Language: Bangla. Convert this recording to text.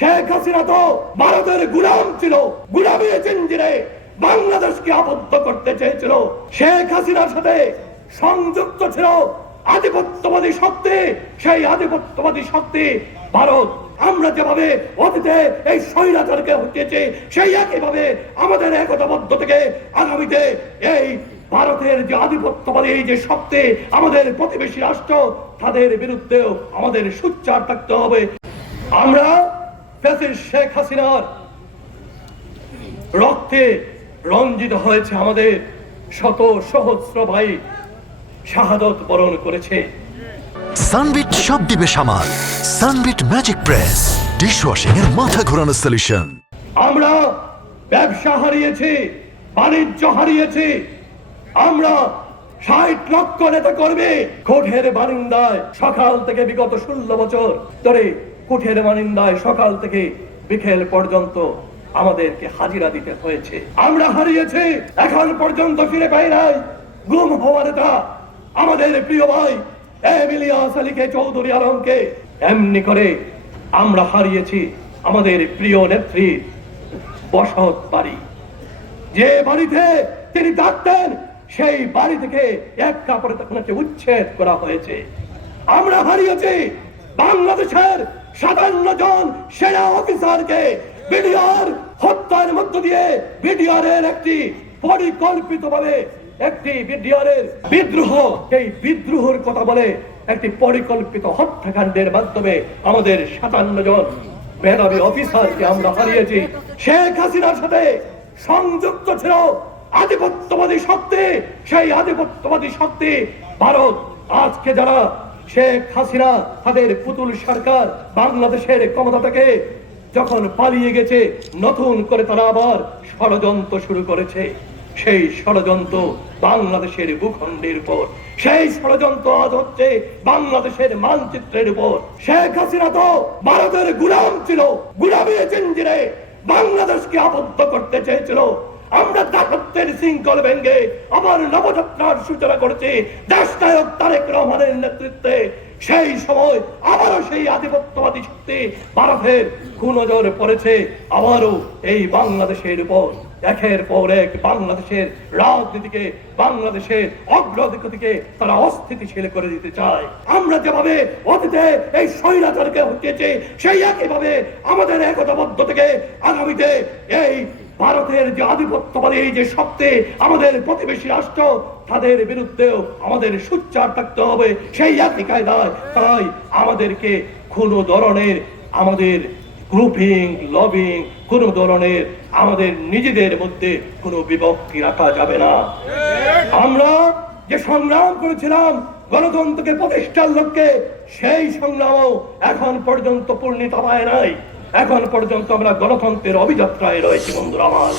শেখ হাসিনা তো ভারতের গোলাম ছিল, গোলামী জিঞ্জিরে বাংলাদেশকে আবদ্ধ করতে চেয়েছিল। শেখ হাসিনার সাথে সংযুক্ত ছিল আধিপত্যবাদী শক্তি, সেই আধিপত্যবাদী শক্তি ভারত। আমরা যেভাবে অতীতে এই স্বৈরাচারকে হটিয়েছি, সেই একইভাবে আমাদের একতাবদ্ধ থেকে আগামীতে এই ভারতের যে আধিপত্যবাদী যে শক্তি, আমাদের প্রতিবেশী রাষ্ট্র, তাদের বিরুদ্ধেও আমাদের সোচ্চার থাকতে হবে। আমরা ফ্যাসিস্ট শেখ হাসিনার রক্তে রঞ্জিত হয়েছে আমাদের শত সহস্র ভাই, শাহাদত বরণ করেছে। সানবিট সব দিবে সামাল। সানবিট ম্যাজিক প্রেস ডিশওয়াশিং এর মাথা ঘোরানো সলিউশন। আমরা ব্যবসা হারিয়েছি, বাণিজ্য হারিয়েছি। আমরা 60 লক্ষ নেতা কর্মী কোঠের বারিন্দায় সকাল থেকে বিগত 16 বছর ধরে কোঠের বারিন্দায় সকাল থেকে বিকেল পর্যন্ত আমাদেরকে হাজিরা দিতে হয়েছে। আমরা হারিয়েছি, এখন পর্যন্ত ফিরে পাই নাই গুম হওয়া নেতা আমাদের প্রিয় ভাই ইলিয়াস আলীকে, চৌধুরী আলমকে। এমনি করে আমরা হারিয়েছি আমাদের প্রিয় নেত্রী বসত বাড়ি, যে বাড়িতে তিনি থাকতেন, সেই বাড়ি থেকে এক কাপড়ে তাকে উচ্ছেদ করা হয়েছে। আমরা হারিয়েছি বাংলাদেশের 57 জন সেনা অফিসারকে বিডিআর হত্যার মধ্য দিয়ে, বিডিআর এর একটি পরিকল্পিতভাবে একটি বিডিআরের বিদ্রোহ, এই বিদ্রোহের কথা বলে একটি পরিকল্পিত হত্যাকাণ্ডের মাধ্যমে আমাদের 57 জন মেধাবী অফিসারকে আমরা হারিয়েছি। শেখ হাসিনার সাথে সংযুক্ত ছিল আধিপত্যবাদী শক্তি, সেই আধিপত্যবাদী শক্তি ভারত। আজকে যারা শেখ হাসিনা তাদের পুতুল সরকার বাংলাদেশের ক্ষমতা থেকে যখন পালিয়ে গেছে, নতুন করে তারা আবার ষড়যন্ত্র শুরু করেছে। সেই ষড়যন্ত্র বাংলাদেশের ভূখণ্ডের উপর, সেই ষড়যন্ত্র আজ হচ্ছে বাংলাদেশের মানচিত্রের উপর। শেখ হাসিনা তো ভারতের গোলাম ছিল, গোলামী জিঞ্জিরে বাংলাদেশকে আবদ্ধ করতে চেয়েছিল। আমরা দাসত্বের শৃঙ্খল ভেঙে আবার নবযাত্রার সূচনা করেছি দেশনায়ক তারেক রহমানের নেতৃত্বে। সেই সময় আবারও সেই আধিপত্যবাদী শক্তি ভারতের কুনজর পড়েছে আবারও এই বাংলাদেশের উপর। একের পর এক বাংলাদেশের রাজনীতিকে, বাংলাদেশের অগ্রগতিকে তারা অস্থিতিশীল করে দিতে চায়। আমরা যেভাবে অতীতে এই স্বৈরাচারকে হটিয়েছি, সেই একইভাবে আমাদের একতাবদ্ধ থেকে আগামীতে এই ভারতের যে আধিপত্যবাদী যে শক্তি, আমাদের প্রতিবেশী রাষ্ট্র, তাদের বিরুদ্ধেও আমাদের সোচ্চার থাকতে হবে সেই একই কায়দায়। তাই আমাদেরকে কোনো ধরনের আমাদের গ্রুপিং, লবিং, কোনো ধরনের আমাদের নিজেদের মধ্যে কোনো বিভক্তি রাখা যাবে না। আমরা যে সংগ্রাম করেছিলাম গণতন্ত্রকে প্রতিষ্ঠার লক্ষ্যে, সেই সংগ্রামও এখন পর্যন্ত পূর্ণতা পায় নাই। এখন পর্যন্ত আমরা গণতন্ত্রের অভিযাত্রায় রয়েছি বন্ধুরা আমার।